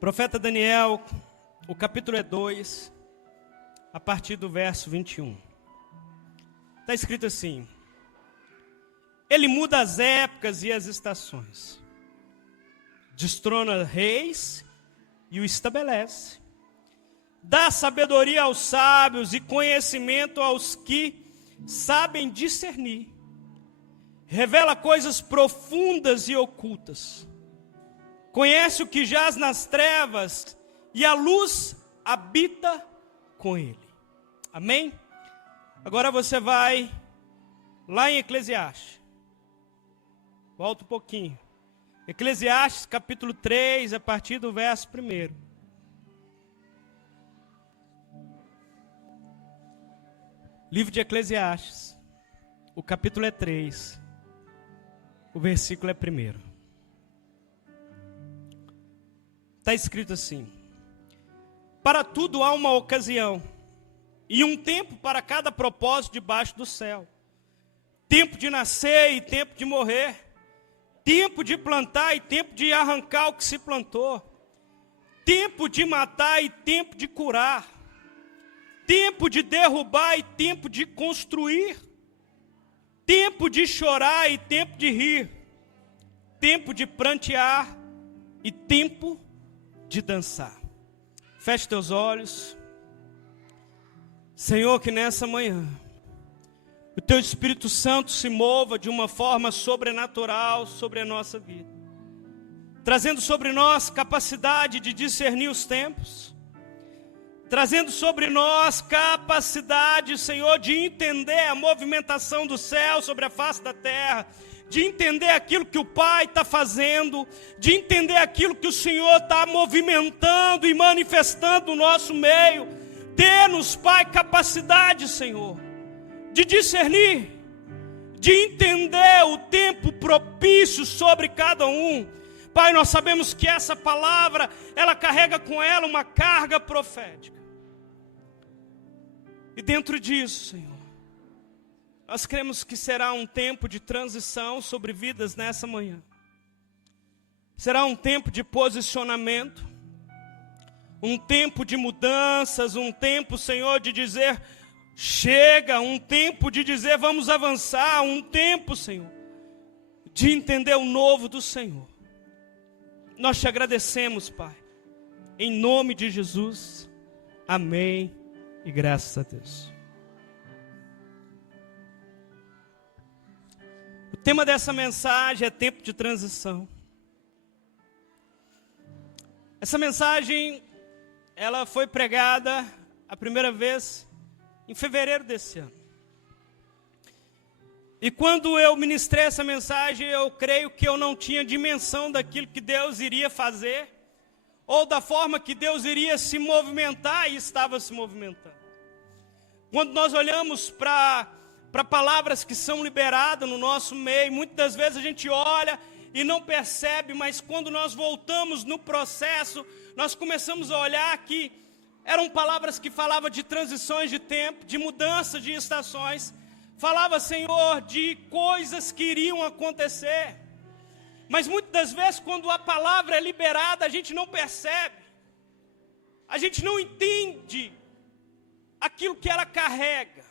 Profeta Daniel, o capítulo é 2, a partir do verso 21. Está escrito assim: Ele muda as épocas e as estações, destrona reis e o estabelece, dá sabedoria aos sábios e conhecimento aos que sabem discernir, revela coisas profundas e ocultas, conhece o que jaz nas trevas e a luz habita com ele. Amém? Agora você vai lá em Eclesiastes. Volta um pouquinho. Eclesiastes capítulo 3, a partir do verso 1. Livro de Eclesiastes, o capítulo é 3, o versículo é 1. Está escrito assim: Para tudo há uma ocasião, e um tempo para cada propósito debaixo do céu. Tempo de nascer e tempo de morrer, tempo de plantar e tempo de arrancar o que se plantou, tempo de matar e tempo de curar, tempo de derrubar e tempo de construir, tempo de chorar e tempo de rir, tempo de prantear e tempo de dançar. Feche teus olhos. Senhor, que nessa manhã o Teu Espírito Santo se mova de uma forma sobrenatural sobre a nossa vida, trazendo sobre nós capacidade de discernir os tempos, trazendo sobre nós capacidade, Senhor, de entender a movimentação do céu sobre a face da terra, de entender aquilo que o Pai está fazendo, de entender aquilo que o Senhor está movimentando e manifestando no nosso meio. Dê-nos, Pai, capacidade, Senhor, de discernir, de entender o tempo propício sobre cada um. Pai, nós sabemos que essa palavra, ela carrega com ela uma carga profética. E dentro disso, Senhor, nós cremos que será um tempo de transição sobre vidas nessa manhã. Será um tempo de posicionamento, um tempo de mudanças, um tempo, Senhor, de dizer chega, um tempo de dizer vamos avançar, um tempo, Senhor, de entender o novo do Senhor. Nós te agradecemos, Pai, em nome de Jesus, amém e graças a Deus. O tema dessa mensagem é tempo de transição. Essa mensagem, ela foi pregada a primeira vez em fevereiro desse ano. E quando eu ministrei essa mensagem, eu creio que eu não tinha dimensão daquilo que Deus iria fazer, ou da forma que Deus iria se movimentar e estava se movimentando. Quando nós olhamos para palavras que são liberadas no nosso meio, muitas das vezes a gente olha e não percebe, mas quando nós voltamos no processo, nós começamos a olhar que eram palavras que falavam de transições de tempo, de mudança de estações, falava, Senhor, de coisas que iriam acontecer. Mas muitas das vezes, quando a palavra é liberada, a gente não percebe, a gente não entende aquilo que ela carrega.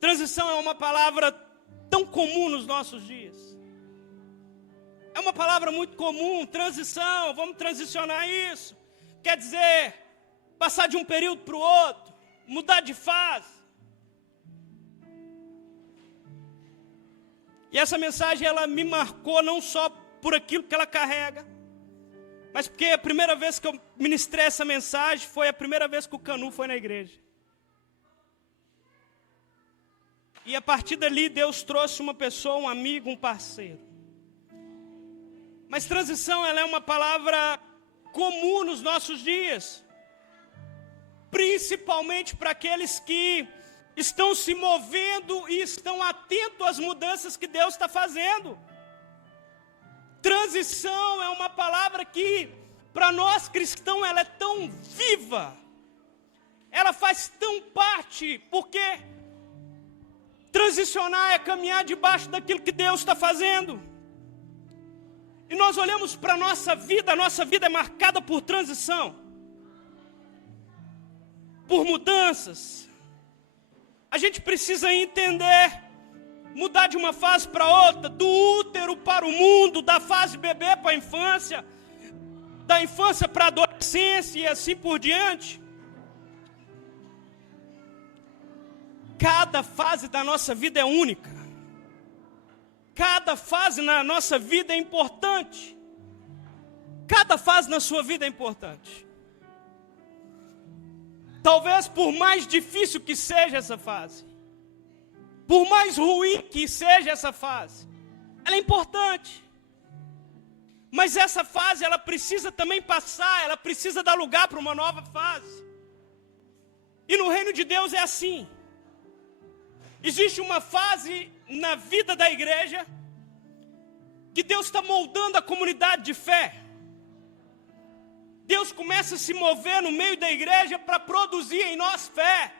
Transição é uma palavra tão comum nos nossos dias. É uma palavra muito comum, transição, vamos transicionar isso. Quer dizer, passar de um período para o outro, mudar de fase. E essa mensagem, ela me marcou não só por aquilo que ela carrega, mas porque a primeira vez que eu ministrei essa mensagem foi a primeira vez que o Canu foi na igreja. E a partir dali, Deus trouxe uma pessoa, um amigo, um parceiro. Mas transição, ela é uma palavra comum nos nossos dias, principalmente para aqueles que estão se movendo e estão atentos às mudanças que Deus está fazendo. Transição é uma palavra que, para nós cristãos, ela é tão viva, ela faz tão parte, porque transicionar é caminhar debaixo daquilo que Deus está fazendo. e nós olhamos para a nossa vida é marcada por transição, por mudanças. A gente precisa entender, mudar de uma fase para outra, do útero para o mundo, da fase bebê para a infância, da infância para a adolescência e assim por diante. Cada fase da nossa vida é única. Cada fase na nossa vida é importante. Cada fase na sua vida é importante. Talvez por mais difícil que seja essa fase, por mais ruim que seja essa fase, ela é importante. Mas essa fase, ela precisa também passar, ela precisa dar lugar para uma nova fase. E no reino de Deus é assim. Existe uma fase na vida da igreja que Deus está moldando a comunidade de fé. Deus começa a se mover no meio da igreja para produzir em nós fé,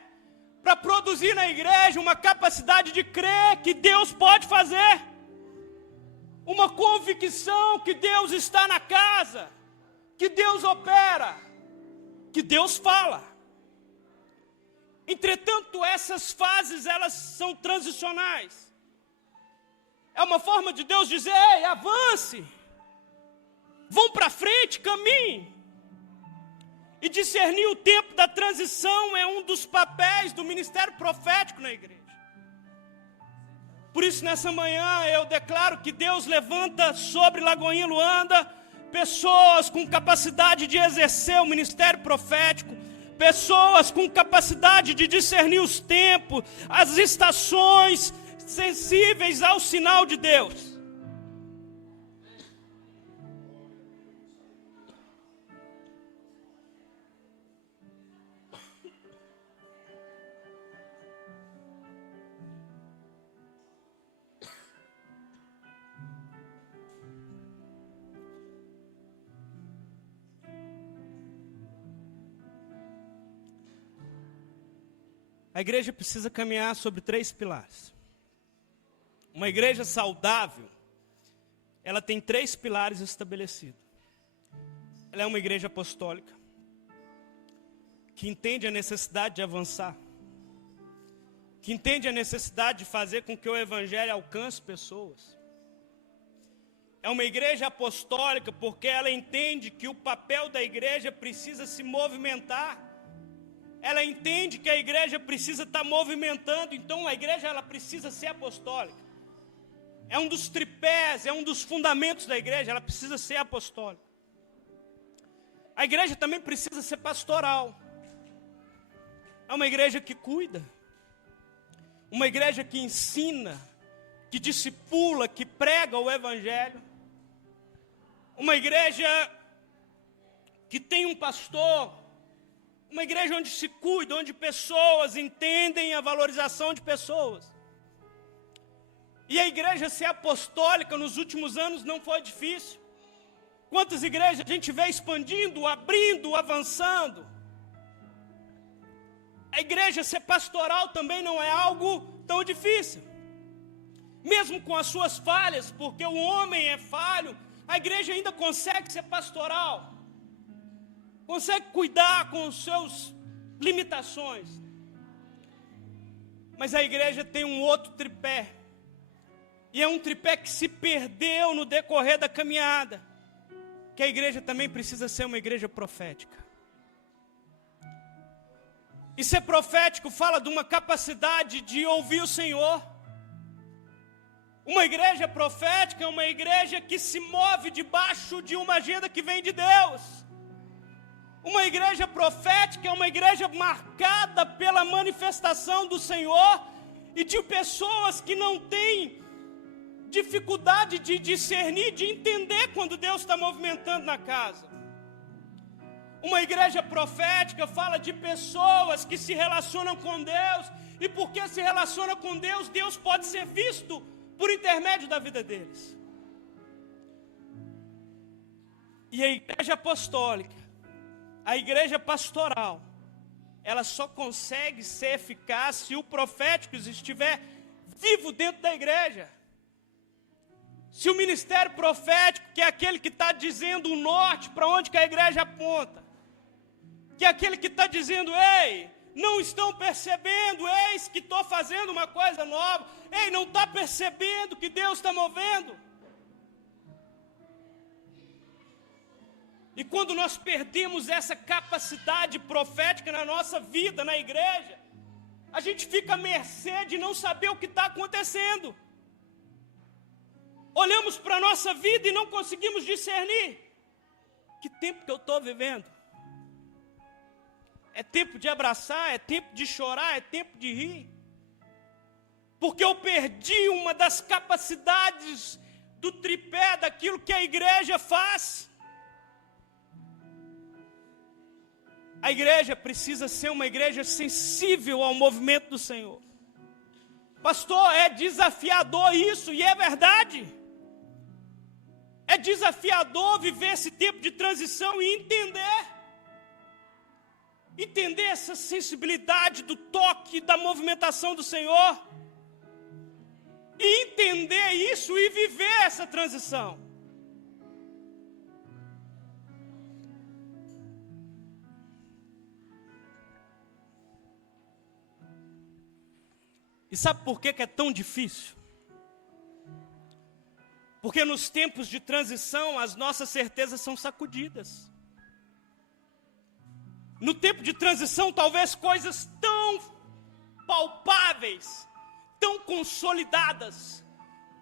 para produzir na igreja uma capacidade de crer que Deus pode fazer, uma convicção que Deus está na casa, que Deus opera, que Deus fala. Entretanto, essas fases, elas são transicionais. É uma forma de Deus dizer: ei, avance, vão para frente, caminhe. E discernir o tempo da transição é um dos papéis do ministério profético na igreja. Por isso, nessa manhã, eu declaro que Deus levanta sobre Lagoinha Luanda pessoas com capacidade de exercer o ministério profético, pessoas com capacidade de discernir os tempos, as estações, sensíveis ao sinal de Deus. A igreja precisa caminhar sobre 3 pilares. Uma igreja saudável, ela tem 3 pilares estabelecidos. Ela é uma igreja apostólica, que entende a necessidade de avançar, que entende a necessidade de fazer com que o evangelho alcance pessoas. É uma igreja apostólica porque ela entende que o papel da igreja precisa se movimentar. Ela entende que a igreja precisa estar movimentando, então a igreja ela precisa ser apostólica. É um dos tripés, é um dos fundamentos da igreja, ela precisa ser apostólica. A igreja também precisa ser pastoral. É uma igreja que cuida, uma igreja que ensina, que discipula, que prega o evangelho. Uma igreja que tem um pastor. Uma igreja onde se cuida, onde pessoas entendem a valorização de pessoas. E a igreja ser apostólica nos últimos anos não foi difícil. Quantas igrejas a gente vê expandindo, abrindo, avançando. A igreja ser pastoral também não é algo tão difícil. Mesmo com as suas falhas, porque o homem é falho, a igreja ainda consegue ser pastoral. Consegue cuidar com os seus limitações. Mas a igreja tem um outro tripé. E é um tripé que se perdeu no decorrer da caminhada. Que a igreja também precisa ser uma igreja profética. E ser profético fala de uma capacidade de ouvir o Senhor. Uma igreja profética é uma igreja que se move debaixo de uma agenda que vem de Deus. Uma igreja profética é uma igreja marcada pela manifestação do Senhor e de pessoas que não têm dificuldade de discernir, de entender quando Deus está movimentando na casa. Uma igreja profética fala de pessoas que se relacionam com Deus e porque se relaciona com Deus, Deus pode ser visto por intermédio da vida deles. E a igreja apostólica, a igreja pastoral, ela só consegue ser eficaz se o profético estiver vivo dentro da igreja. Se o ministério profético, que é aquele que está dizendo o norte para onde que a igreja aponta, que é aquele que está dizendo, ei, não estão percebendo, eis que estou fazendo uma coisa nova, ei, não está percebendo que Deus está movendo. E quando nós perdemos essa capacidade profética na nossa vida, na igreja, a gente fica à mercê de não saber o que está acontecendo. Olhamos para a nossa vida e não conseguimos discernir. Que tempo que eu estou vivendo? É tempo de abraçar, é tempo de chorar, é tempo de rir. Porque eu perdi uma das capacidades do tripé daquilo que a igreja faz. A igreja precisa ser uma igreja sensível ao movimento do Senhor. Pastor, é desafiador isso, e é verdade. É desafiador viver esse tempo de transição e entender essa sensibilidade do toque, da movimentação do Senhor. E entender isso e viver essa transição. E sabe por que é tão difícil? Porque nos tempos de transição, as nossas certezas são sacudidas. No tempo de transição, talvez coisas tão palpáveis, tão consolidadas,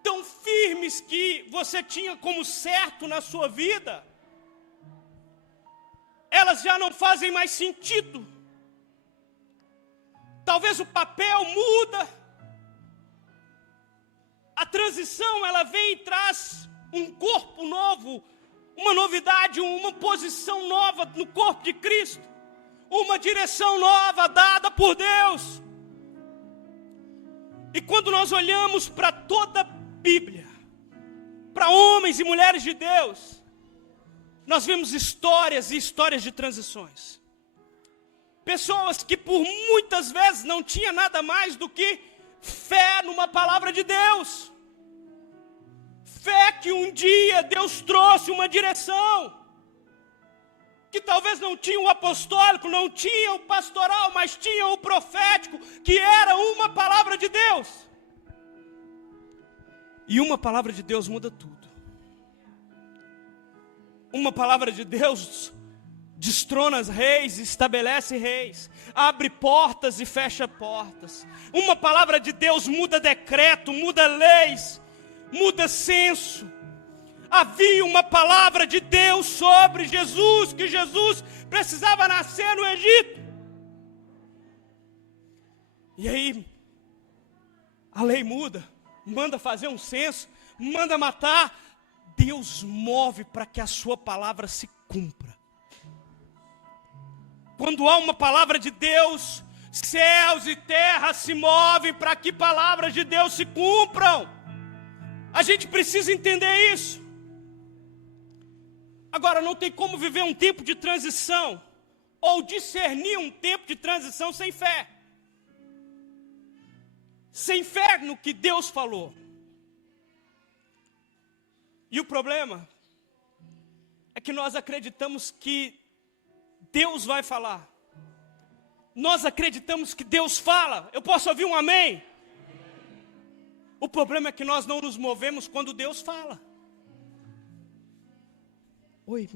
tão firmes que você tinha como certo na sua vida, elas já não fazem mais sentido. Talvez o papel muda. A transição, ela vem e traz um corpo novo, uma novidade, uma posição nova no corpo de Cristo, uma direção nova dada por Deus. E quando nós olhamos para toda a Bíblia, para homens e mulheres de Deus, nós vemos histórias e histórias de transições. Pessoas que por muitas vezes não tinham nada mais do que fé numa palavra de Deus. Fé que um dia Deus trouxe uma direção. Que talvez não tinha o apostólico, não tinha o pastoral, mas tinha o profético, que era uma palavra de Deus. E uma palavra de Deus muda tudo. Uma palavra de Deus destrona reis, estabelece reis, abre portas e fecha portas. Uma palavra de Deus muda decreto, muda leis, muda censo. Havia uma palavra de Deus sobre Jesus, que Jesus precisava nascer no Egito. E aí, a lei muda, manda fazer um censo, manda matar. Deus move para que a sua palavra se cumpra. Quando há uma palavra de Deus, céus e terra se movem para que palavras de Deus se cumpram. A gente precisa entender isso. Agora, não tem como viver um tempo de transição, ou discernir um tempo de transição sem fé. Sem fé no que Deus falou. E o problema é que nós acreditamos que Deus vai falar. Nós acreditamos que Deus fala. Eu posso ouvir um amém? O problema é que nós não nos movemos quando Deus fala. Oi.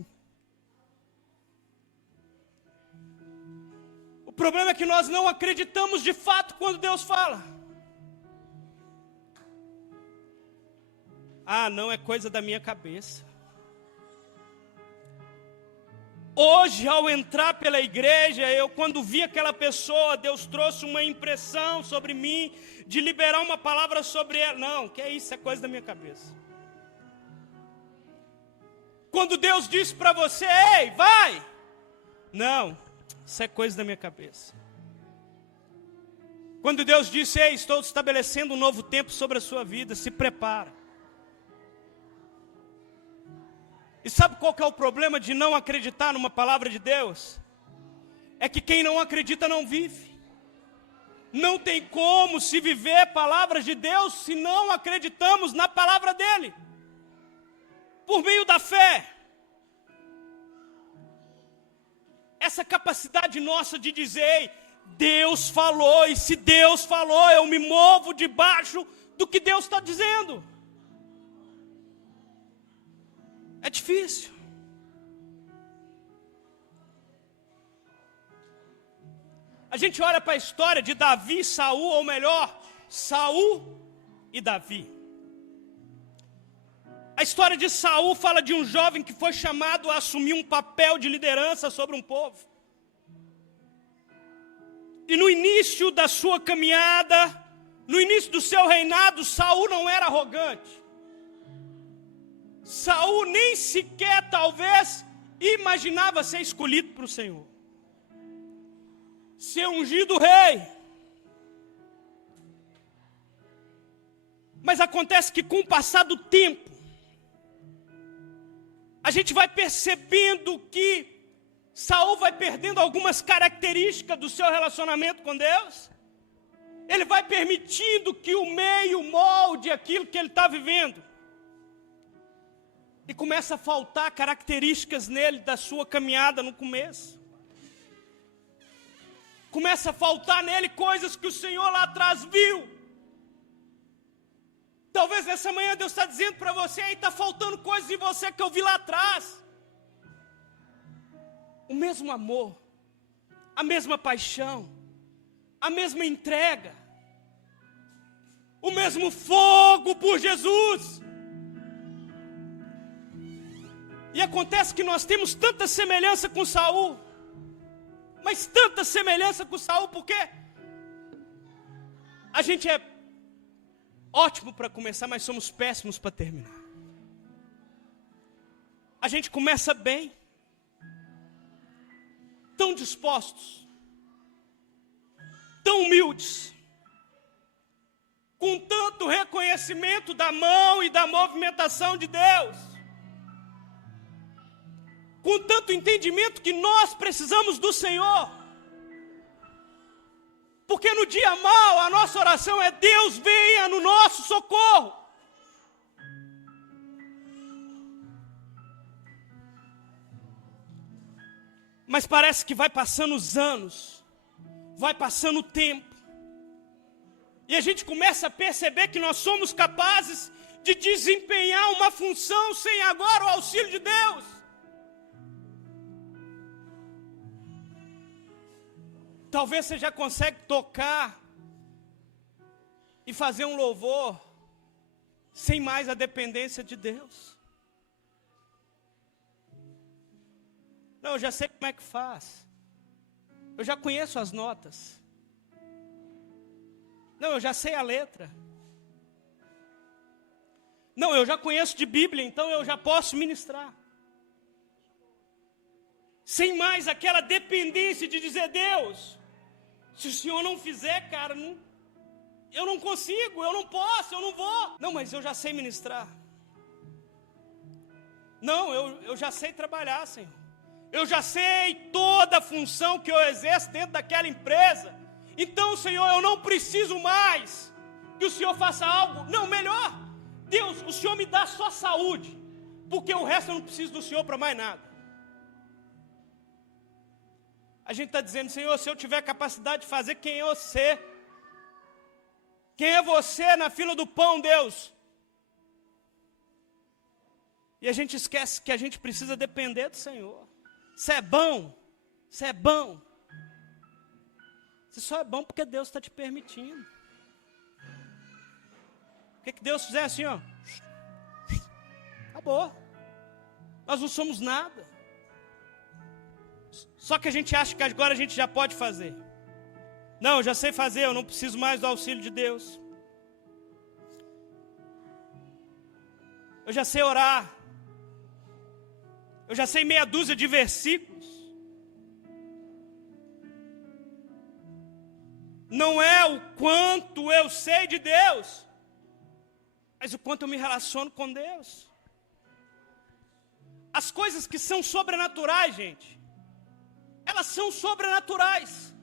O problema é que nós não acreditamos de fato quando Deus fala. Ah, não, é coisa da minha cabeça. Hoje, ao entrar pela igreja, quando vi aquela pessoa, Deus trouxe uma impressão sobre mim, de liberar uma palavra sobre ela. Não, que é isso, é coisa da minha cabeça. Quando Deus disse para você, ei, vai. Não, isso é coisa da minha cabeça. Quando Deus disse, ei, estou estabelecendo um novo tempo sobre a sua vida, se prepara. E sabe qual que é o problema de não acreditar numa palavra de Deus? É que quem não acredita não vive. Não tem como se viver palavras de Deus se não acreditamos na palavra dEle. por meio da fé. Essa capacidade nossa de dizer, ei, Deus falou, e se Deus falou, eu me movo debaixo do que Deus está dizendo. É difícil. A gente olha para a história de Davi e Saul, ou melhor, Saul e Davi. A história de Saul fala de um jovem que foi chamado a assumir um papel de liderança sobre um povo. E no início da sua caminhada, no início do seu reinado, Saul não era arrogante. Saul nem sequer, talvez, imaginava ser escolhido para o Senhor. Ser ungido rei. Mas acontece que com o passar do tempo, a gente vai percebendo que Saul vai perdendo algumas características do seu relacionamento com Deus. Ele vai permitindo que o meio molde aquilo que ele está vivendo. E começa a faltar características nele da sua caminhada no começo. Começa a faltar nele coisas que o Senhor lá atrás viu. Talvez nessa manhã Deus está dizendo para você, aí está faltando coisas em você que eu vi lá atrás. O mesmo amor, a mesma paixão, a mesma entrega, o mesmo fogo por Jesus. E acontece que nós temos tanta semelhança com Saul, mas tanta semelhança com Saul, porque a gente é ótimo para começar, mas somos péssimos para terminar. A gente começa bem, tão dispostos, tão humildes, com tanto reconhecimento da mão e da movimentação de Deus, com tanto entendimento que nós precisamos do Senhor. Porque no dia mau, a nossa oração é: Deus venha no nosso socorro. Mas parece que vai passando os anos, vai passando o tempo, e a gente começa a perceber que nós somos capazes de desempenhar uma função sem agora o auxílio de Deus. Talvez você já consegue tocar e fazer um louvor sem mais a dependência de Deus. Não, eu já sei como é que faz. Eu já conheço as notas. Não, eu já sei a letra. Não, eu já conheço de Bíblia, então eu já posso ministrar. Sem mais aquela dependência de dizer: Deus, se o Senhor não fizer, cara, eu não consigo, eu não posso, eu não vou. Não, mas eu já sei ministrar. Não, eu já sei trabalhar, Senhor. Eu já sei toda a função que eu exerço dentro daquela empresa. Então, Senhor, eu não preciso mais que o Senhor faça algo. Não, melhor, Deus, o Senhor me dá só saúde, porque o resto eu não preciso do Senhor para mais nada. A gente está dizendo: Senhor, se eu tiver capacidade de fazer, quem é você? Quem é você na fila do pão, Deus? E a gente esquece que a gente precisa depender do Senhor. Você é bom, você é bom. Você só é bom porque Deus está te permitindo. O que Deus fizer assim, ó, acabou. Nós não somos nada. Só que a gente acha que agora a gente já pode fazer. Não, eu já sei fazer, eu não preciso mais do auxílio de Deus. Eu já sei orar. Eu já sei meia dúzia de versículos. Não é o quanto eu sei de Deus, mas o quanto eu me relaciono com Deus. As coisas que são sobrenaturais, gente, elas são sobrenaturais.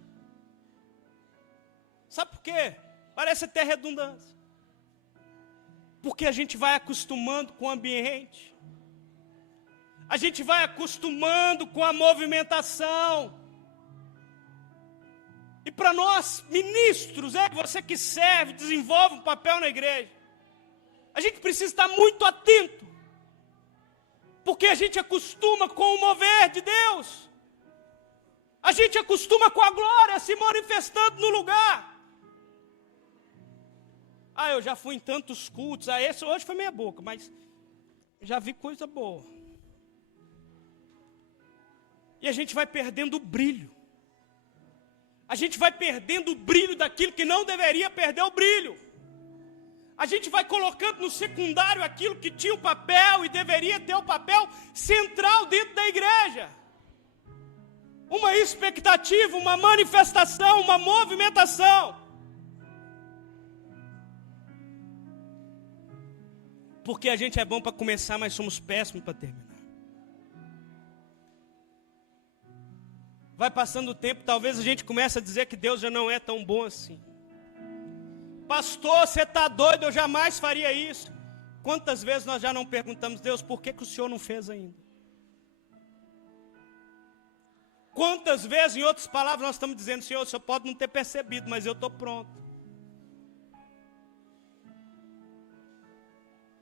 Sabe por quê? Parece até redundância. Porque a gente vai acostumando com o ambiente. A gente vai acostumando com a movimentação. E para nós, ministros, você que serve, desenvolve um papel na igreja, a gente precisa estar muito atento, porque a gente acostuma com o mover de Deus, a gente acostuma com a glória se manifestando no lugar. Eu já fui em tantos cultos, esse hoje foi meia boca, mas já vi coisa boa. E a gente vai perdendo o brilho. A gente vai perdendo o brilho daquilo que não deveria perder o brilho. A gente vai colocando no secundário aquilo que tinha o papel e deveria ter o papel central dentro da igreja. Uma expectativa, uma manifestação, uma movimentação. Porque a gente é bom para começar, mas somos péssimos para terminar. Vai passando o tempo, talvez a gente comece a dizer que Deus já não é tão bom assim. Pastor, você está doido, eu jamais faria isso. Quantas vezes nós já não perguntamos, Deus, por que o Senhor não fez ainda? Quantas vezes, em outras palavras, nós estamos dizendo, Senhor, o Senhor pode não ter percebido, mas eu estou pronto.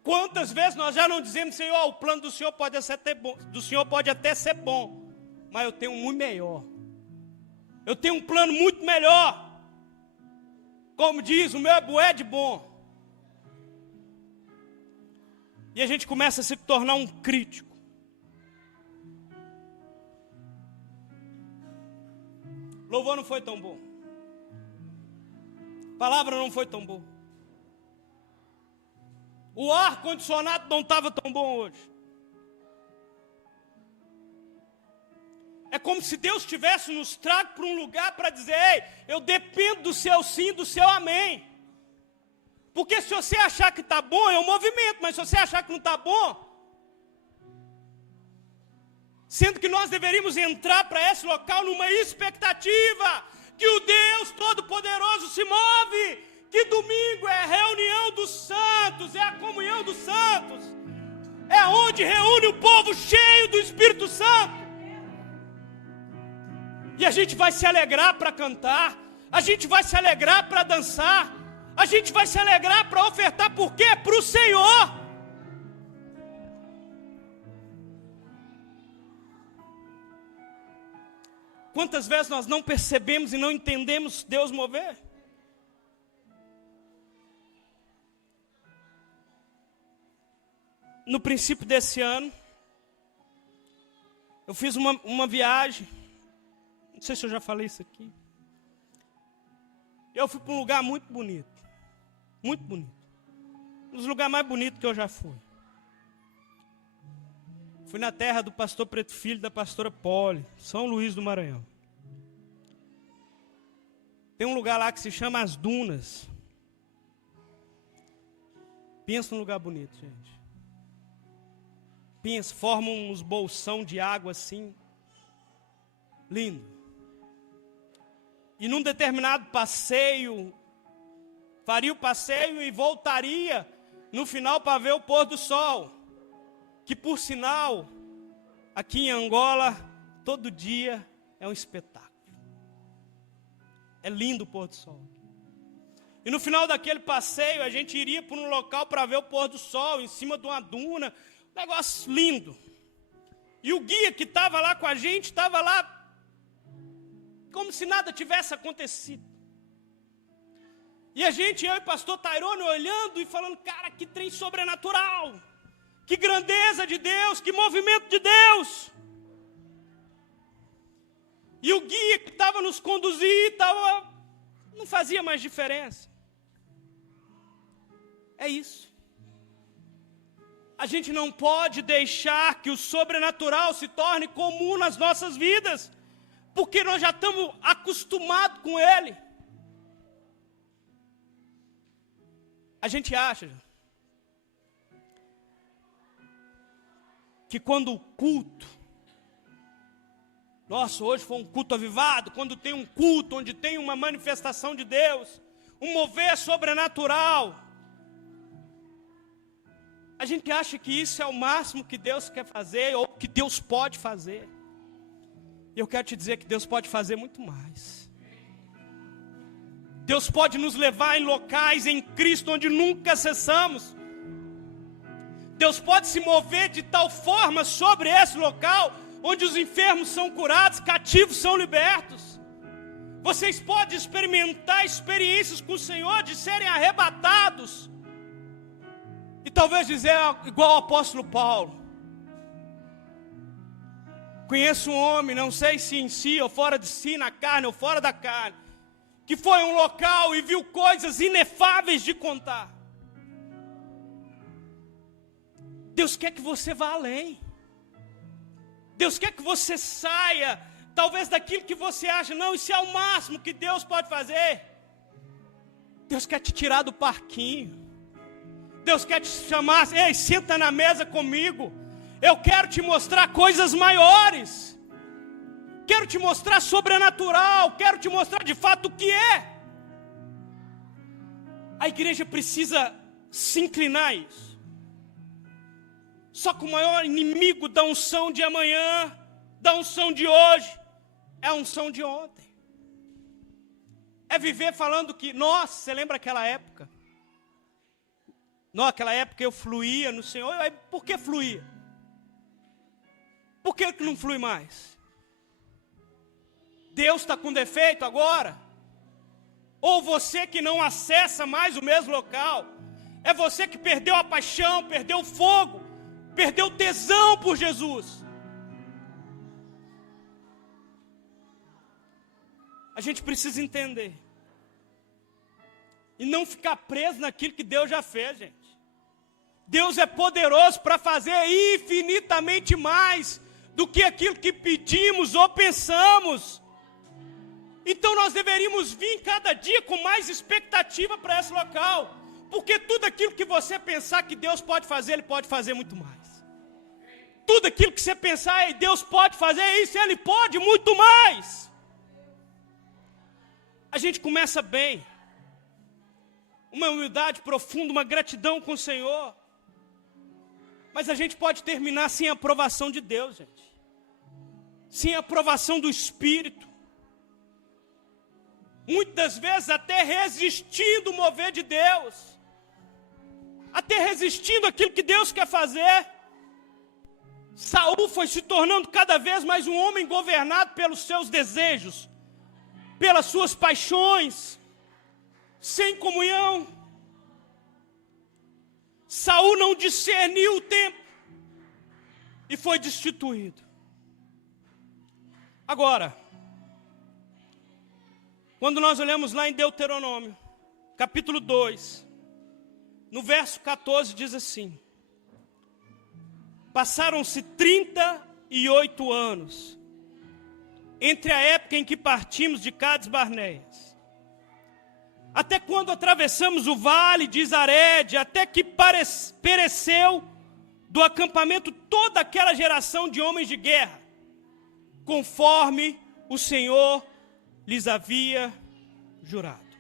Quantas vezes nós já não dizemos, Senhor, o plano do Senhor pode até ser bom, mas eu tenho um muito melhor. Eu tenho um plano muito melhor. Como diz, o meu é bué de bom. E a gente começa a se tornar um crítico. Louvor não foi tão bom. Palavra não foi tão boa. O ar-condicionado não estava tão bom hoje. É como se Deus tivesse nos trago para um lugar para dizer, ei, eu dependo do seu sim, do seu amém. Porque se você achar que está bom, é um movimento, mas se você achar que não está bom, sendo que nós deveríamos entrar para esse local numa expectativa que o Deus Todo-Poderoso se move, que domingo é a reunião dos santos, é a comunhão dos santos, é onde reúne o povo cheio do Espírito Santo. E a gente vai se alegrar para cantar, a gente vai se alegrar para dançar, a gente vai se alegrar para ofertar, porque é para o Senhor. Quantas vezes nós não percebemos e não entendemos Deus mover? No princípio desse ano, eu fiz uma viagem. Não sei se eu já falei isso aqui. Eu fui para um lugar muito bonito. Muito bonito. Um dos lugares mais bonitos que eu já fui. Fui na terra do pastor Preto Filho e da pastora Poli, São Luís do Maranhão. Tem um lugar lá que se chama As Dunas. Pensa num lugar bonito, gente. Pensa, forma uns bolsão de água assim. Lindo. E num determinado passeio, faria o passeio e voltaria no final para ver o pôr do sol. Que por sinal, aqui em Angola, todo dia é um espetáculo. É lindo o pôr do sol. E no final daquele passeio, a gente iria para um local para ver o pôr do sol, em cima de uma duna. Um negócio lindo. E o guia que estava lá com a gente, estava lá como se nada tivesse acontecido. E a gente, eu e o pastor Tairone, olhando e falando, cara, que trem sobrenatural. Que grandeza de Deus, que movimento de Deus. E o guia que estava nos conduzindo, não fazia mais diferença. É isso. A gente não pode deixar que o sobrenatural se torne comum nas nossas vidas, porque nós já estamos acostumados com ele. A gente acha que quando o culto, nossa, hoje foi um culto avivado, quando tem um culto onde tem uma manifestação de Deus, um mover sobrenatural, A gente acha que isso é o máximo que Deus quer fazer, ou que Deus pode fazer. E eu quero te dizer que Deus pode fazer muito mais. Deus pode nos levar em locais em Cristo onde nunca acessamos. Deus pode se mover de tal forma sobre esse local, onde os enfermos são curados, cativos são libertos. Vocês podem experimentar experiências com o Senhor de serem arrebatados. E talvez dizer igual ao apóstolo Paulo. Conheço um homem, não sei se em si ou fora de si, na carne ou fora da carne, que foi a um local e viu coisas inefáveis de contar. Deus quer que você vá além. Deus quer que você saia, talvez daquilo que você acha, não, isso é o máximo que Deus pode fazer. Deus quer te tirar do parquinho. Deus quer te chamar, ei, senta na mesa comigo. Eu quero te mostrar coisas maiores. Quero te mostrar sobrenatural. Quero te mostrar de fato o que é. A igreja precisa se inclinar a isso. Só que o maior inimigo da unção de amanhã, da unção de hoje, é a unção de ontem. É viver falando que, nossa, você lembra aquela época? Naquela época eu fluía no Senhor. Por que fluía? Por que não flui mais? Deus está com defeito agora? Ou você que não acessa mais o mesmo local? É você que perdeu a paixão, perdeu o fogo, perdeu o tesão por Jesus? A gente precisa entender. E não ficar preso naquilo que Deus já fez, gente. Deus é poderoso para fazer infinitamente mais do que aquilo que pedimos ou pensamos. Então nós deveríamos vir cada dia com mais expectativa para esse local. Porque tudo aquilo que você pensar que Deus pode fazer, Ele pode fazer muito mais. Tudo aquilo que você pensar, Deus pode fazer isso, Ele pode muito mais. A gente começa bem. Uma humildade profunda, uma gratidão com o Senhor. Mas a gente pode terminar sem a aprovação de Deus, gente. Sem a aprovação do Espírito. Muitas vezes até resistindo o mover de Deus. Até resistindo aquilo que Deus quer fazer. Saul foi se tornando cada vez mais um homem governado pelos seus desejos, pelas suas paixões, sem comunhão. Saul não discerniu o tempo e foi destituído. Agora, quando nós olhamos lá em Deuteronômio, capítulo 2, no verso 14 diz assim: passaram-se 38 anos entre a época em que partimos de Cades Barneias, até quando atravessamos o vale de Zared, até que pereceu do acampamento toda aquela geração de homens de guerra, conforme o Senhor lhes havia jurado.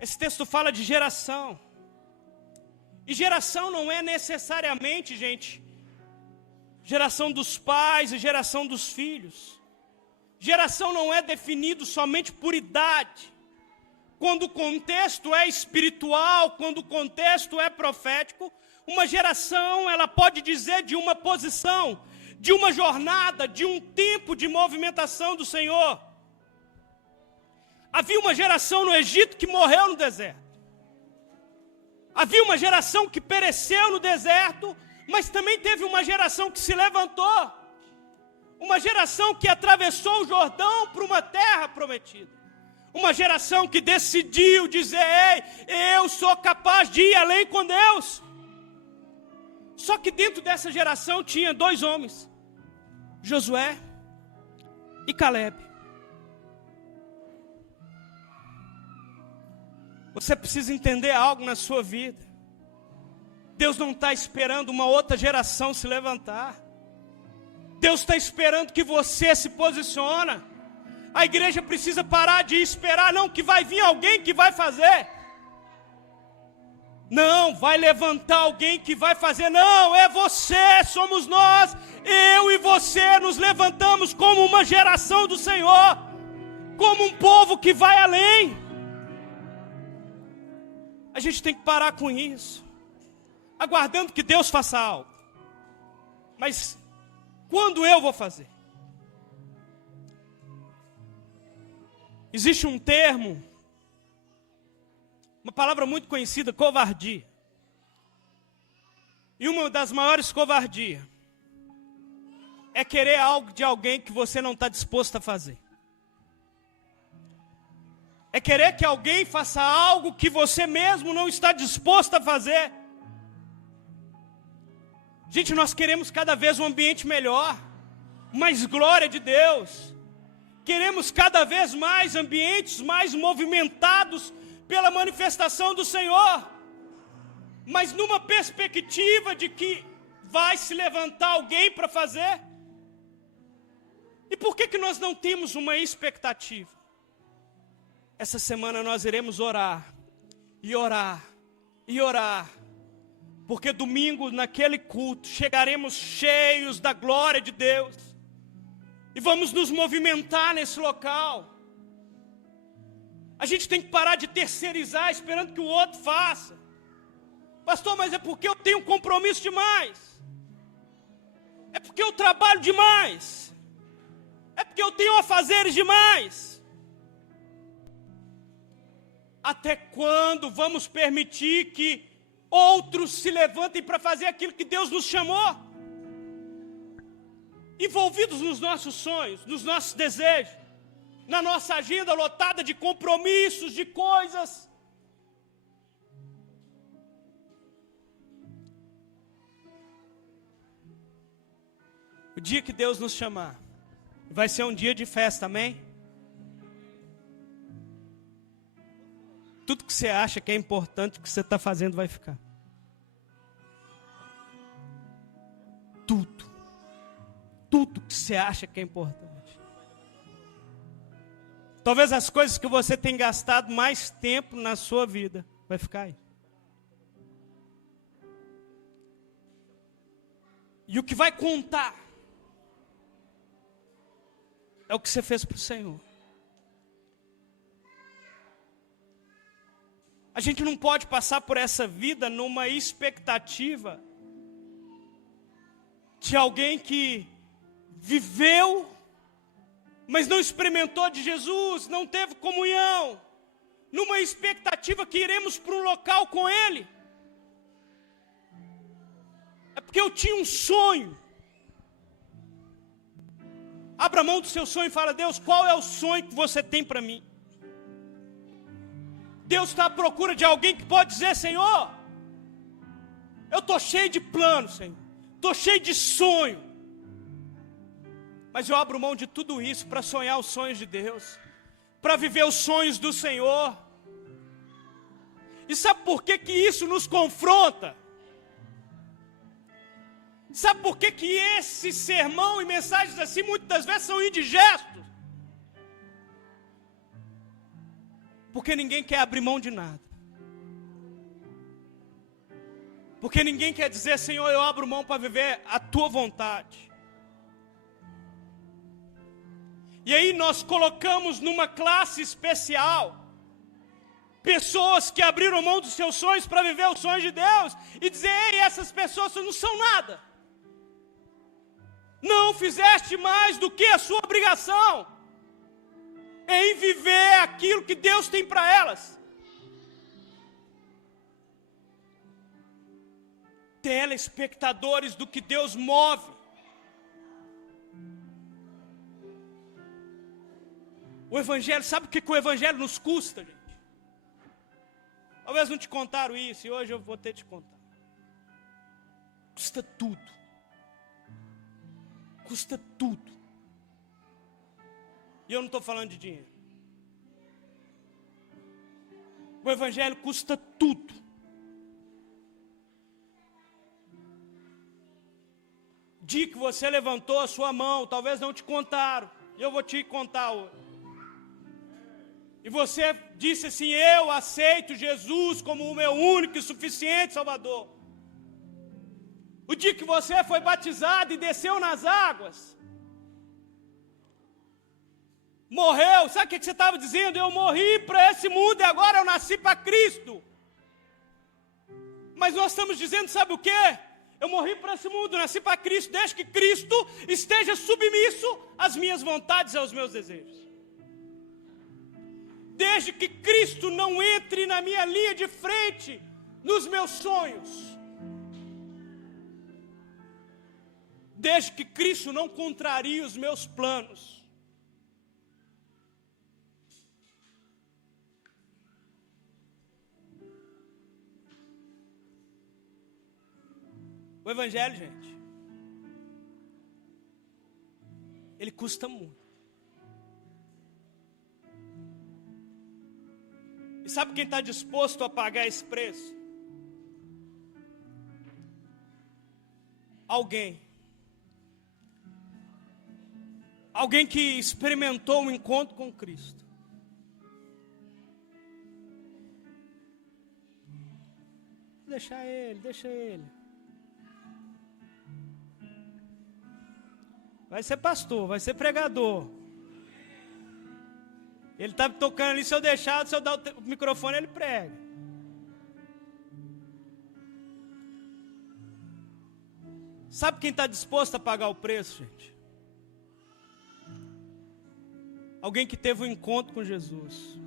Esse texto fala de geração. E geração não é necessariamente, gente, geração dos pais e geração dos filhos. Geração não é definido somente por idade. Quando o contexto é espiritual, quando o contexto é profético, uma geração, ela pode dizer de uma posição, de uma jornada, de um tempo de movimentação do Senhor. Havia uma geração no Egito que morreu no deserto. Havia uma geração que pereceu no deserto, mas também teve uma geração que se levantou. Uma geração que atravessou o Jordão para uma terra prometida. Uma geração que decidiu dizer: ei, eu sou capaz de ir além com Deus. Só que dentro dessa geração tinha 2 homens, Josué e Calebe. Você precisa entender algo na sua vida. Deus não está esperando uma outra geração se levantar. Deus está esperando que você se posicione. A igreja precisa parar de esperar, não, que vai vir alguém que vai fazer. Não, vai levantar alguém que vai fazer. Não, é você, somos nós. Eu e você nos levantamos como uma geração do Senhor. Como um povo que vai além. A gente tem que parar com isso. Aguardando que Deus faça algo. Mas quando eu vou fazer? Existe um termo, uma palavra muito conhecida, covardia. E uma das maiores covardias é querer algo de alguém que você não está disposto a fazer. É querer que alguém faça algo que você mesmo não está disposto a fazer. Gente, nós queremos cada vez um ambiente melhor, mais glória de Deus. Queremos cada vez mais ambientes mais movimentados pela manifestação do Senhor. Mas numa perspectiva de que vai se levantar alguém para fazer. E por que nós não temos uma expectativa? Essa semana nós iremos orar, e orar, e orar. Porque domingo, naquele culto, chegaremos cheios da glória de Deus. E vamos nos movimentar nesse local. A gente tem que parar de terceirizar, esperando que o outro faça. Pastor, mas é porque eu tenho um compromisso demais. É porque eu trabalho demais. É porque eu tenho afazeres demais. Até quando vamos permitir que outros se levantem para fazer aquilo que Deus nos chamou? Envolvidos nos nossos sonhos, nos nossos desejos, na nossa agenda lotada de compromissos, de coisas. O dia que Deus nos chamar, vai ser um dia de festa, amém? Tudo que você acha que é importante, o que você está fazendo vai ficar. Tudo. Tudo que você acha que é importante. Talvez as coisas que você tem gastado mais tempo na sua vida, vai ficar aí. E o que vai contar é o que você fez para o Senhor. A gente não pode passar por essa vida numa expectativa de alguém que viveu, mas não experimentou de Jesus, não teve comunhão, numa expectativa que iremos para um local com Ele. É porque eu tinha um sonho. Abra mão do seu sonho e fala: Deus, qual é o sonho que você tem para mim? Deus está à procura de alguém que pode dizer: Senhor, eu estou cheio de planos, Senhor, estou cheio de sonho, mas eu abro mão de tudo isso para sonhar os sonhos de Deus, para viver os sonhos do Senhor. E sabe por que isso nos confronta? Sabe por que esse sermão e mensagens assim muitas das vezes são indigestos? Porque ninguém quer abrir mão de nada. Porque ninguém quer dizer: Senhor, eu abro mão para viver a tua vontade. E aí nós colocamos numa classe especial pessoas que abriram mão dos seus sonhos para viver os sonhos de Deus. E dizer: ei, essas pessoas não são nada. Não fizeste mais do que a sua obrigação em viver aquilo que Deus tem para elas. Telespectadores do que Deus move. O Evangelho, sabe o que o Evangelho nos custa, gente? Talvez não te contaram isso, e hoje eu vou ter te contar. Custa tudo. Custa tudo. E eu não estou falando de dinheiro. O Evangelho custa tudo. Dia que você levantou a sua mão, talvez não te contaram, e eu vou te contar hoje. e você disse assim: eu aceito Jesus como o meu único e suficiente Salvador. O dia que você foi batizado e desceu nas águas, morreu, sabe o que você estava dizendo? Eu morri para esse mundo e agora eu nasci para Cristo. Mas nós estamos dizendo, sabe o quê? Eu morri para esse mundo, nasci para Cristo, desde que Cristo esteja submisso às minhas vontades e aos meus desejos. Desde que Cristo não entre na minha linha de frente, nos meus sonhos. Desde que Cristo não contrarie os meus planos. O Evangelho, gente, ele custa muito. E sabe quem está disposto a pagar esse preço? Alguém que experimentou um encontro com Cristo. Deixa ele. Vai ser pastor, vai ser pregador. Ele está tocando ali, se eu deixar, se eu dar o microfone, ele prega. Sabe quem está disposto a pagar o preço, gente? Alguém que teve um encontro com Jesus.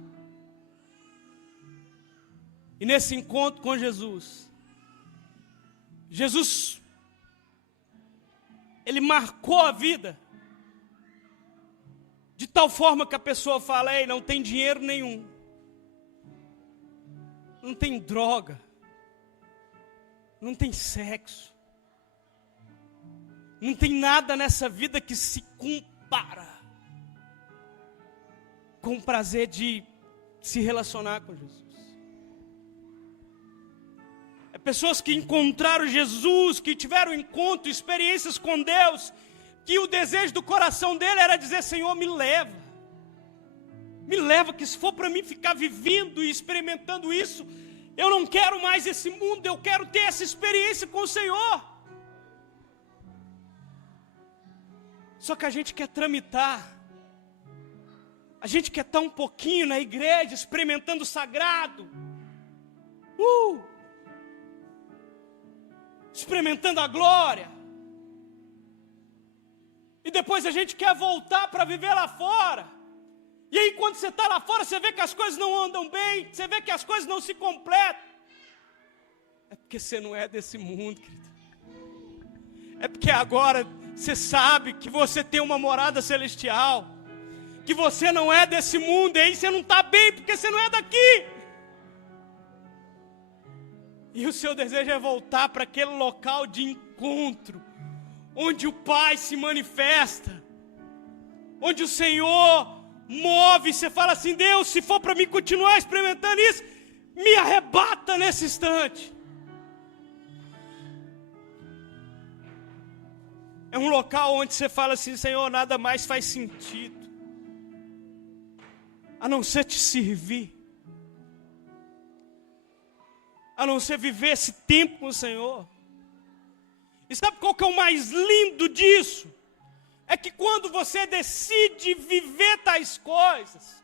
E nesse encontro com Jesus, ele marcou a vida. De tal forma que a pessoa fala: ei, não tem dinheiro nenhum. Não tem droga. Não tem sexo. Não tem nada nessa vida que se compara com o prazer de se relacionar com Jesus. É pessoas que encontraram Jesus, que tiveram encontro, experiências com Deus, que o desejo do coração dele era dizer: Senhor, me leva, que se for para mim ficar vivendo e experimentando isso, eu não quero mais esse mundo, eu quero ter essa experiência com o Senhor. Só que a gente quer tramitar, a gente quer estar um pouquinho na igreja, experimentando o sagrado, experimentando a glória, e depois a gente quer voltar para viver lá fora. E aí quando você está lá fora, você vê que as coisas não andam bem, você vê que as coisas não se completam. É porque você não é desse mundo, querido. É porque agora você sabe que você tem uma morada celestial, que você não é desse mundo, e aí você não está bem porque você não é daqui. E o seu desejo é voltar para aquele local de encontro, onde o Pai se manifesta, onde o Senhor move, e você fala assim: Deus, se for para mim continuar experimentando isso, me arrebata nesse instante. É um local onde você fala assim: Senhor, nada mais faz sentido a não ser te servir, a não ser viver esse tempo com o Senhor. E sabe qual que é o mais lindo disso? É que quando você decide viver tais coisas,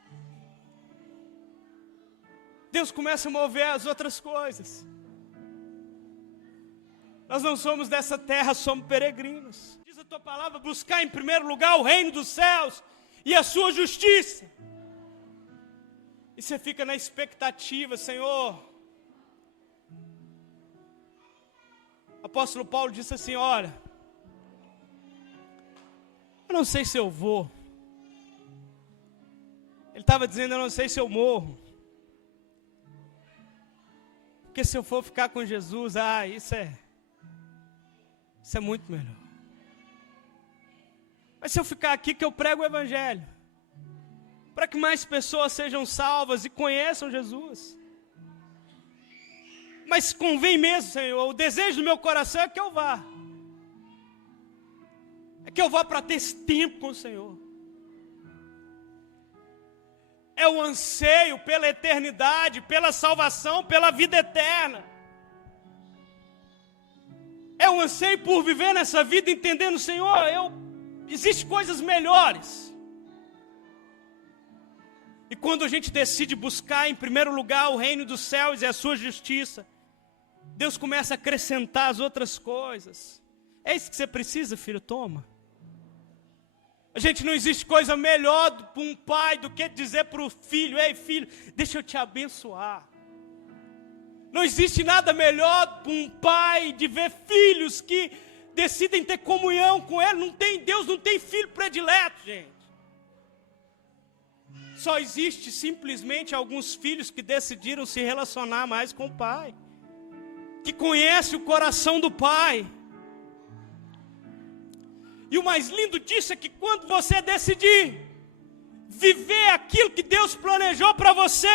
Deus começa a mover as outras coisas. Nós não somos dessa terra, somos peregrinos. Diz a tua palavra: buscar em primeiro lugar o reino dos céus e a sua justiça. E você fica na expectativa: Senhor. O apóstolo Paulo disse assim: olha, eu não sei se eu vou. Ele estava dizendo: eu não sei se eu morro. Porque se eu for ficar com Jesus, isso é muito melhor. Mas se eu ficar aqui, que eu prego o Evangelho, para que mais pessoas sejam salvas e conheçam Jesus. Mas convém mesmo, Senhor, o desejo do meu coração é que eu vá. É que eu vá para ter esse tempo com o Senhor. É o anseio pela eternidade, pela salvação, pela vida eterna. É o anseio por viver nessa vida entendendo, Senhor, existem coisas melhores. E quando a gente decide buscar em primeiro lugar o reino dos céus e a sua justiça, Deus começa a acrescentar as outras coisas. É isso que você precisa, filho? Toma. A gente não existe coisa melhor para um pai do que dizer para o filho: ei filho, deixa eu te abençoar. Não existe nada melhor para um pai de ver filhos que decidem ter comunhão com ele. Deus não tem filho predileto, gente. Só existe simplesmente alguns filhos que decidiram se relacionar mais com o pai, que conhece o coração do pai. E o mais lindo disso é que quando você decidir viver aquilo que Deus planejou para você,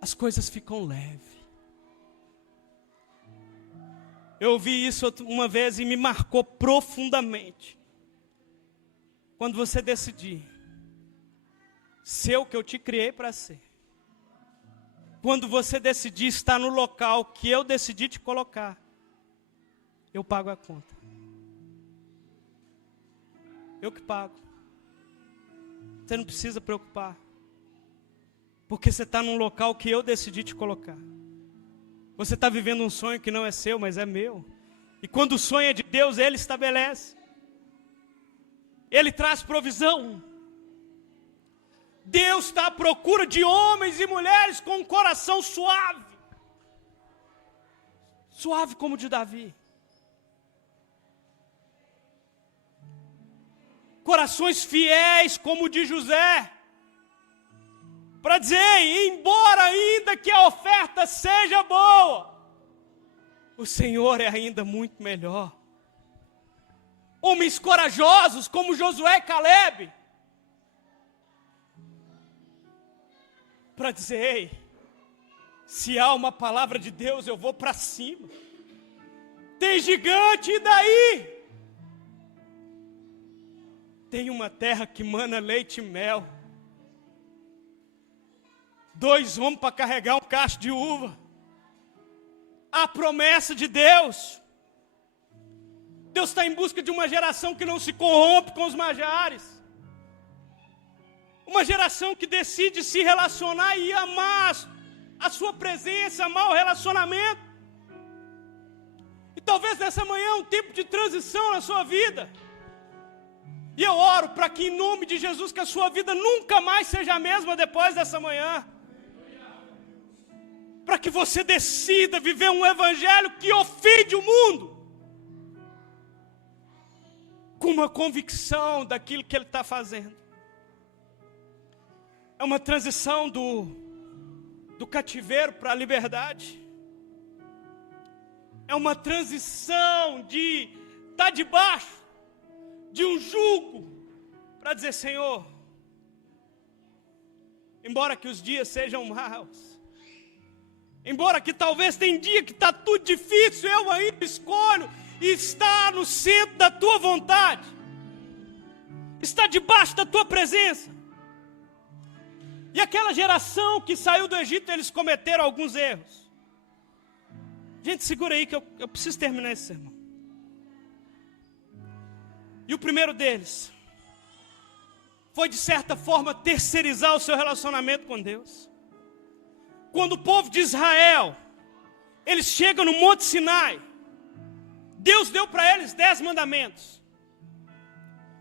as coisas ficam leves. Eu ouvi isso uma vez e me marcou profundamente. Quando você decidir ser o que eu te criei para ser, quando você decidir estar no local que eu decidi te colocar, eu pago a conta. Eu que pago. Você não precisa preocupar. Porque você está num local que eu decidi te colocar. Você está vivendo um sonho que não é seu, mas é meu. E quando o sonho é de Deus, Ele estabelece. Ele traz provisão. Deus está à procura de homens e mulheres com um coração suave. Suave como o de Davi. Corações fiéis como o de José. Para dizer, embora ainda que a oferta seja boa, o Senhor é ainda muito melhor. Homens corajosos como Josué e Caleb. Para dizer, se há uma palavra de Deus, eu vou para cima. Tem gigante, e daí? Tem uma terra que mana leite e mel. 2 homens para carregar um cacho de uva. A promessa de Deus. Deus está em busca de uma geração que não se corrompe com os manjares. Uma geração que decide se relacionar e amar a sua presença, amar o relacionamento. E talvez nessa manhã é um tempo de transição na sua vida. E eu oro para que em nome de Jesus que a sua vida nunca mais seja a mesma depois dessa manhã. Para que você decida viver um evangelho que ofende o mundo. Com uma convicção daquilo que Ele está fazendo. É uma transição do cativeiro para a liberdade. É uma transição de estar debaixo de um jugo para dizer, Senhor, embora que os dias sejam maus, embora que talvez tem dia que está tudo difícil, eu ainda escolho estar no centro da Tua vontade, estar debaixo da Tua presença. E aquela geração que saiu do Egito, eles cometeram alguns erros. Gente, segura aí que eu preciso terminar esse sermão. E o primeiro deles foi, de certa forma, terceirizar o seu relacionamento com Deus. Quando o povo de Israel, eles chegam no Monte Sinai, Deus deu para eles 10 mandamentos.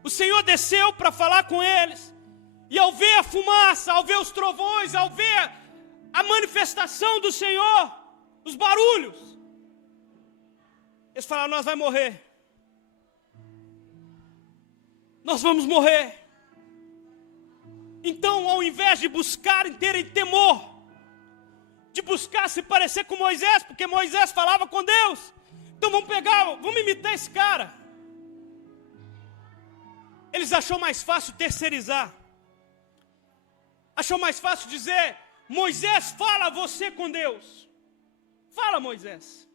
O Senhor desceu para falar com eles. E ao ver a fumaça, ao ver os trovões, ao ver a manifestação do Senhor, os barulhos, eles falaram, nós vamos morrer. Nós vamos morrer. Então, ao invés de buscarem terem temor, de buscar se parecer com Moisés, porque Moisés falava com Deus, então vamos imitar esse cara. Eles achou mais fácil terceirizar. Achou mais fácil dizer, Moisés, fala você com Deus. Fala, Moisés.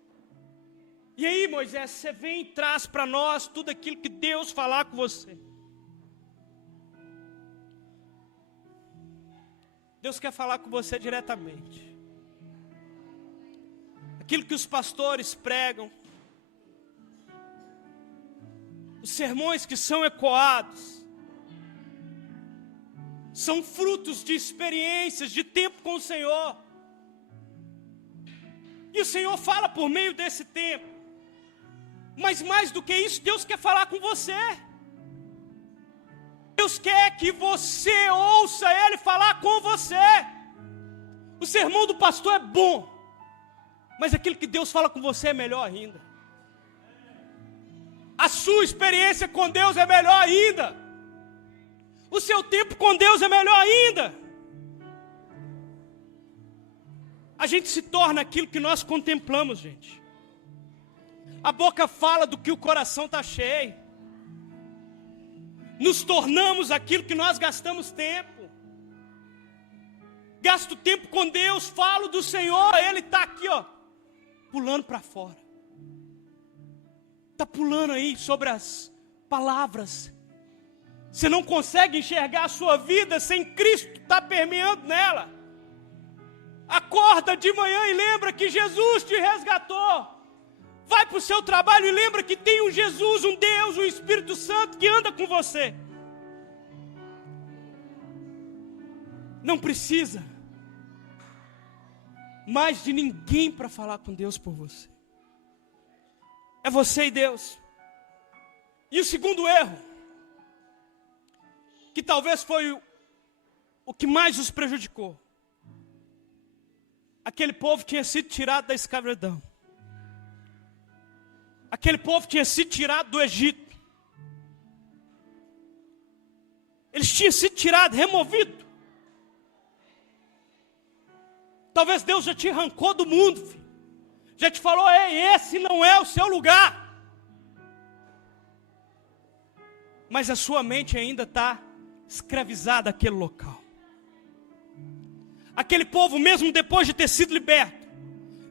E aí, Moisés, você vem e traz para nós tudo aquilo que Deus falar com você. Deus quer falar com você diretamente. Aquilo que os pastores pregam, os sermões que são ecoados, são frutos de experiências, de tempo com o Senhor. E o Senhor fala por meio desse tempo. Mas mais do que isso, Deus quer falar com você. Deus quer que você ouça Ele falar com você. O sermão do pastor é bom, mas aquilo que Deus fala com você é melhor ainda. A sua experiência com Deus é melhor ainda. O seu tempo com Deus é melhor ainda. A gente se torna aquilo que nós contemplamos, gente. A boca fala do que o coração está cheio. Nos tornamos aquilo que nós gastamos tempo. Gasto tempo com Deus, falo do Senhor, Ele está aqui, ó, pulando para fora. Está pulando aí sobre as palavras. Você não consegue enxergar a sua vida sem Cristo estar permeando nela. Acorda de manhã e lembra que Jesus te resgatou. Vai para o seu trabalho e lembra que tem um Jesus, um Deus, um Espírito Santo que anda com você. Não precisa mais de ninguém para falar com Deus por você. É você e Deus. E o segundo erro, que talvez foi o que mais os prejudicou. Aquele povo tinha sido tirado da escravidão. Aquele povo tinha sido tirado do Egito. Eles tinham sido tirados, removidos. Talvez Deus já te arrancou do mundo, filho. Já te falou, ei, esse não é o seu lugar. Mas a sua mente ainda está escravizada àquele local. Aquele povo, mesmo depois de ter sido liberto,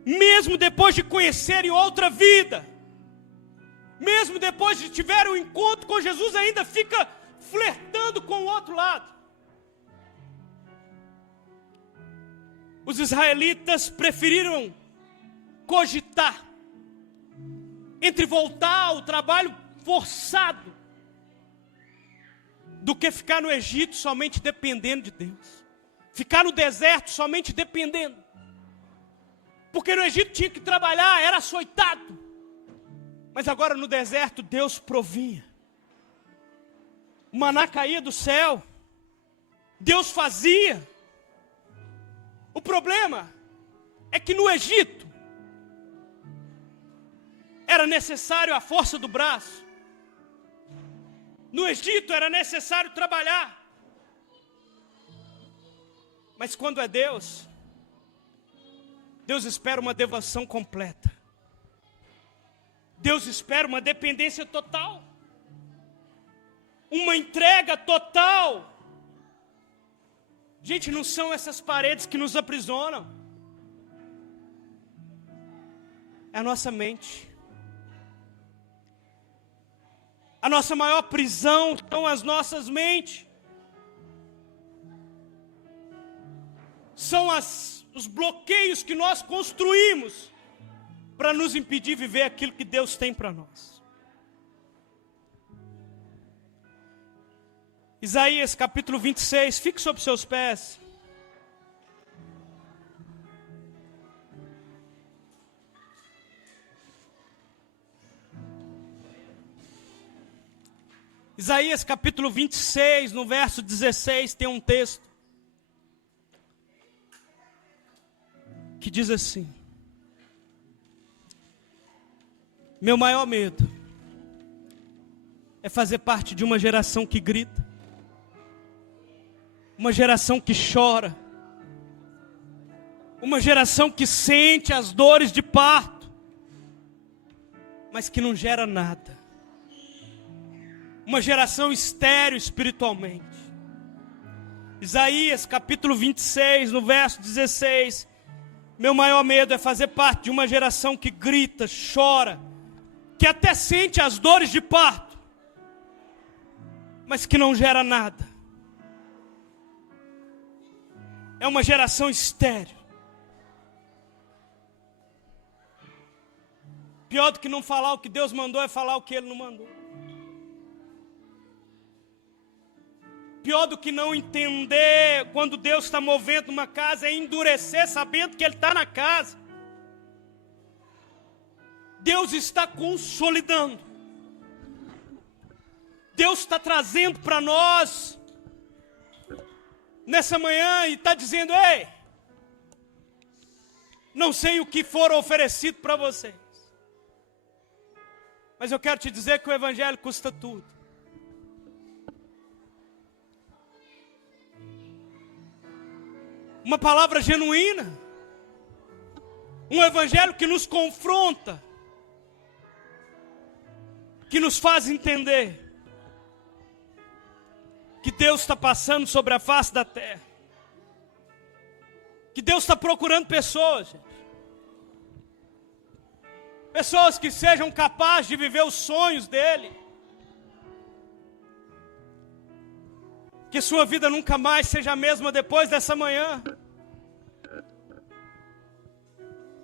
mesmo depois de conhecerem outra vida, mesmo depois de tiver um encontro com Jesus, ainda fica flertando com o outro lado. Os israelitas preferiram cogitar entre voltar ao trabalho forçado do que ficar no Egito somente dependendo de Deus. Ficar no deserto somente dependendo. Porque no Egito tinha que trabalhar, era açoitado. Mas agora no deserto Deus provinha. O maná caía do céu. Deus fazia. O problema é que no Egito era necessário a força do braço. No Egito era necessário trabalhar. Mas quando é Deus, Deus espera uma devoção completa. Deus espera uma dependência total. Uma entrega total. Gente, não são essas paredes que nos aprisionam. É a nossa mente. A nossa maior prisão são as nossas mentes. São os bloqueios que nós construímos para nos impedir de viver aquilo que Deus tem para nós. Isaías capítulo 26, fique sobre seus pés. Isaías capítulo 26, no verso 16, tem um texto que diz assim: meu maior medo é fazer parte de uma geração que grita, uma geração que chora, uma geração que sente as dores de parto, mas que não gera nada. Uma geração estéril espiritualmente. Isaías capítulo 26, no verso 16. Meu maior medo é fazer parte de uma geração que grita, chora, que até sente as dores de parto, mas que não gera nada. é uma geração estéril. Pior do que não falar o que Deus mandou é falar o que Ele não mandou. Pior do que não entender quando Deus está movendo uma casa é endurecer sabendo que Ele está na casa. Deus está consolidando. Deus está trazendo para nós nessa manhã e está dizendo: ei, não sei o que for oferecido para vocês, mas eu quero te dizer que o Evangelho custa tudo. Uma palavra genuína, um Evangelho que nos confronta, que nos faz entender que Deus está passando sobre a face da terra, que Deus está procurando pessoas, gente. Pessoas que sejam capazes de viver os sonhos dEle, que sua vida nunca mais seja a mesma depois dessa manhã,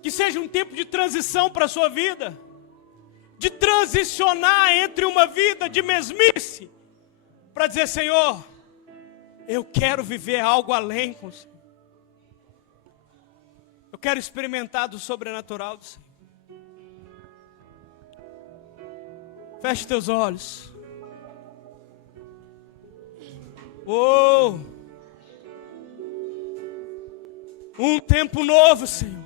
que seja um tempo de transição para a sua vida, de transicionar entre uma vida de mesmice, para dizer: Senhor, eu quero viver algo além com o Senhor. Eu quero experimentar do sobrenatural do Senhor. Feche teus olhos. Oh, um tempo novo, Senhor.